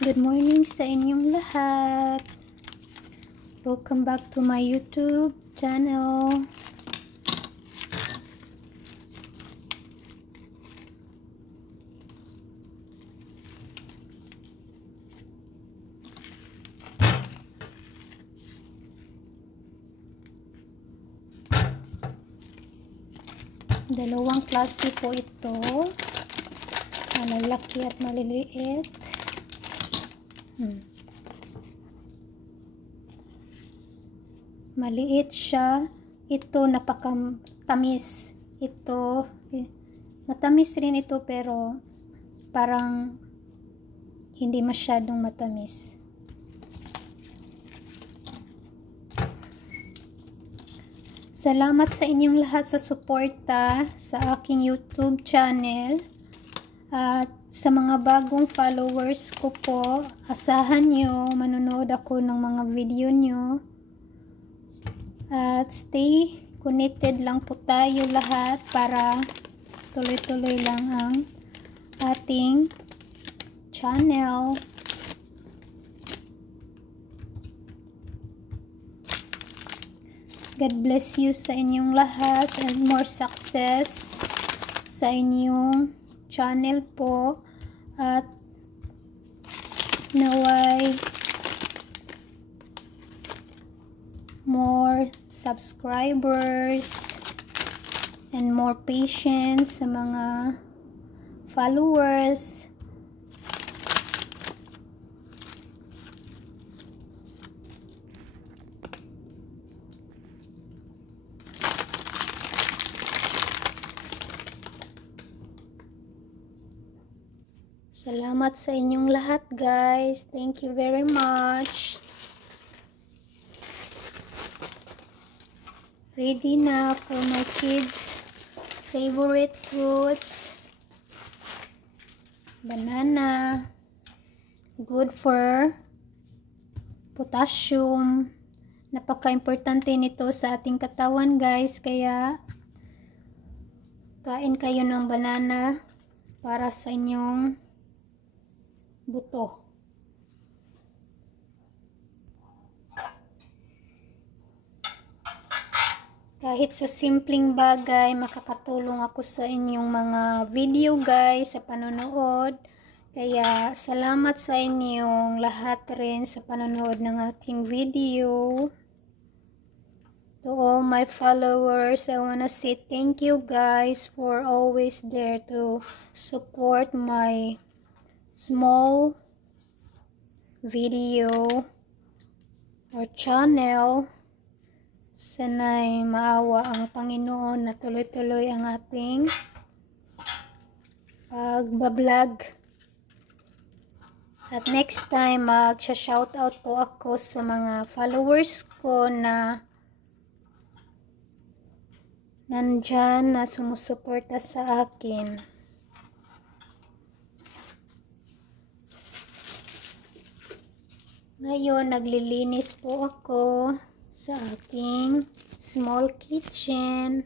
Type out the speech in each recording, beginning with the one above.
Good morning sa inyong lahat. Welcome back to my YouTube channel. Dalawang klase po ito. Malalaki at maliliit. Maliit siya. Ito napakatamis. Ito matamis rin ito pero parang hindi masyadong matamis. Salamat sa inyong lahat sa suporta sa aking YouTube channel. At sa mga bagong followers ko po, asahan nyo, manonood ako ng mga video nyo. At stay connected lang po tayo lahat para tuloy-tuloy lang ang ating channel. God bless you sa inyong lahat and more success sa inyong channel po. At naway more subscribers and more patience sa mga followers. Salamat sa inyong lahat, guys. Thank you very much. Ready na for my kids' favorite fruits. Banana. Good for potassium. Napaka-importante nito sa ating katawan, guys. Kaya kain kayo ng banana para sa inyong buto. Kahit sa simpleng bagay, makakatulong ako sa inyong mga video, guys, sa panonood. Kaya salamat sa inyong lahat rin sa panonood ng aking video. To all my followers, I wanna say thank you, guys, for always there to support my small video or channel. Sana'y maawa ang Panginoon na tuloy-tuloy ang ating pagbablog. At next time, mag-shoutout po ako sa mga followers ko na nandyan na sumusuporta sa akin. Ngayon, naglilinis po ako sa aking small kitchen.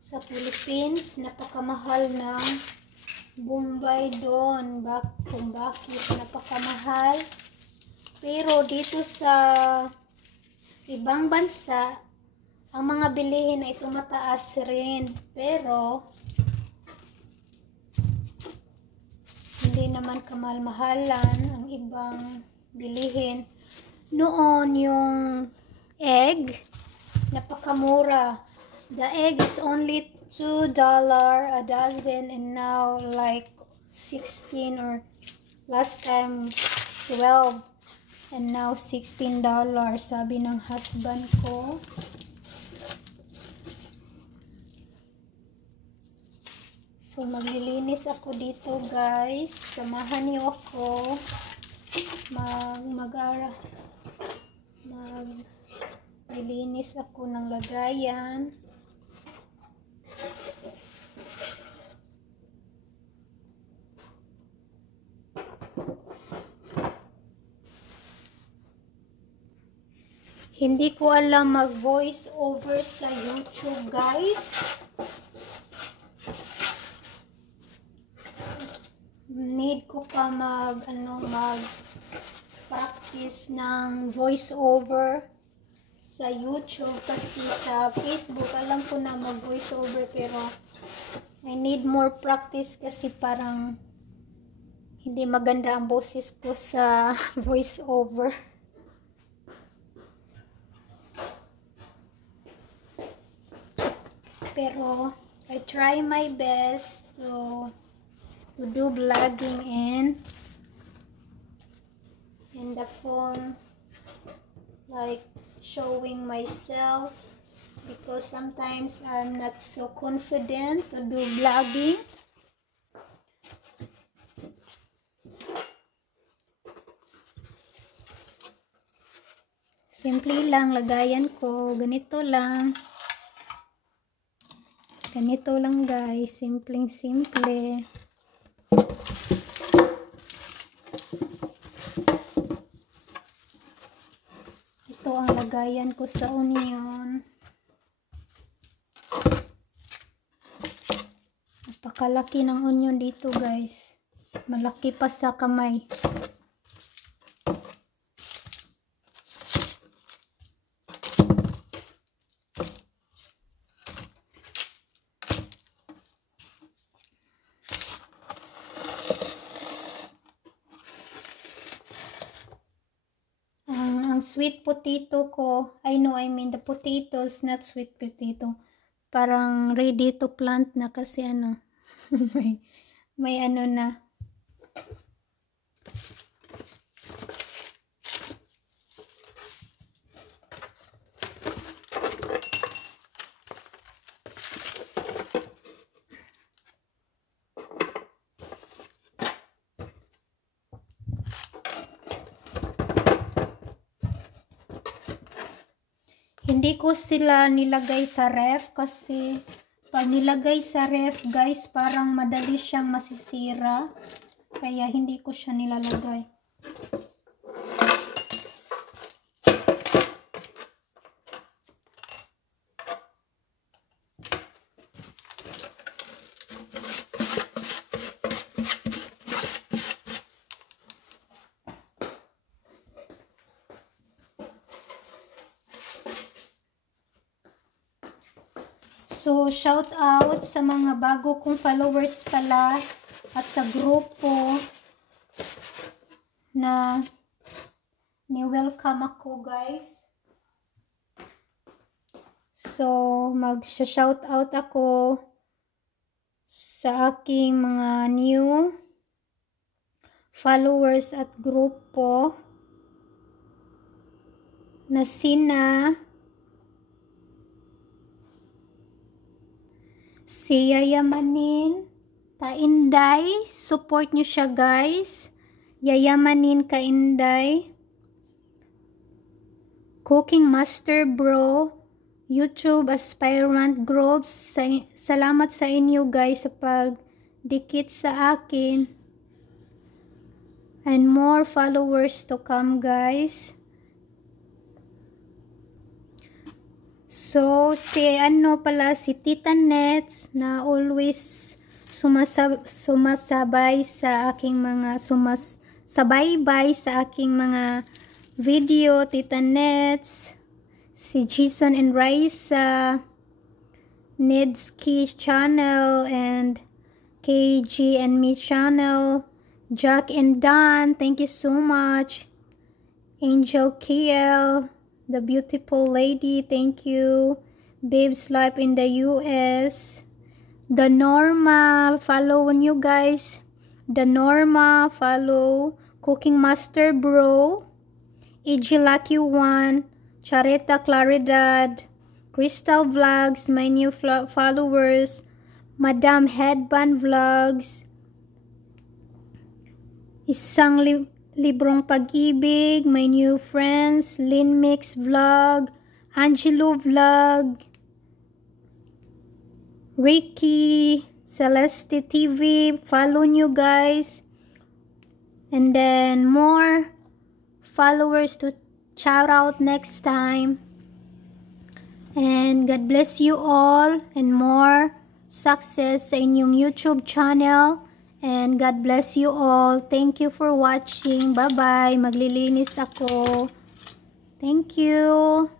Sa Philippines, napakamahal ng Bombay doon. Kung bakit napakamahal. Pero dito sa ibang bansa, ang mga bilihin na ito mataas rin. Pero hindi naman kamahal-mahalan ang ibang bilihin. Noon yung egg, napakamura. The egg is only $2 a dozen and now like 16 or last time 12. And now $16, sabi ng husband ko. So maglilinis ako dito, guys. Samahan niyo ako. Maglilinis ako ng lagayan. Hindi ko alam mag voice over sa YouTube, guys. Need ko pa mag practice ng voice over sa YouTube, kasi sa Facebook alam ko na mag voice over, pero I need more practice kasi parang hindi maganda ang boses ko sa voice over. Pero I try my best to do vlogging in the phone, like showing myself, because sometimes I'm not so confident to do vlogging. Simple lang, lagayan ko, ganito lang guys, simpleng simple. Ito ang lagayan ko sa onion. Napakalaki ng onion dito, guys, malaki pa sa kamay. Ang sweet potato ko, I mean the potatoes, not sweet potato, parang ready to plant na, kasi may na. Hindi ko sila nilagay sa ref, kasi pag nilagay sa ref, guys, parang madali siyang masisira. Kaya hindi ko siya nilalagay. So, shout out sa mga bago kong followers pala at sa grupo na ni-welcome ako, guys. So, mag-shout out ako sa aking mga new followers at grupo na sina si Yayamanin Kainday. Support nyo siya, guys. Yayamanin Kainday, Cooking Master Bro, YouTube Aspirant Groups. Salamat sa inyo, guys, sa pagdikit sa akin. And more followers to come, guys. So, si Tita Nets na always sumasabay sa aking mga sumasabaybay sa aking mga video, Tita Nets, si Jason and Raisa, Nedski channel, and KG and me channel, Jack and Dan, thank you so much. Angel KL, the beautiful lady, thank you. Babes Life in the US, the Norma, follow you guys. The Norma, follow. Cooking Master Bro, EG Lucky One, Chareta Claridad, Crystal Vlogs, my new followers. Madam Headband Vlogs, Isang Librong Pag-ibig, my new friends, Lynn Mix Vlog, Angelo Vlog, Ricky, Celeste TV, follow nyo, guys. And then more followers to shout out next time. And God bless you all and more success sa inyong YouTube channel. And God bless you all. Thank you for watching. Bye-bye. Maglilinis ako. Thank you.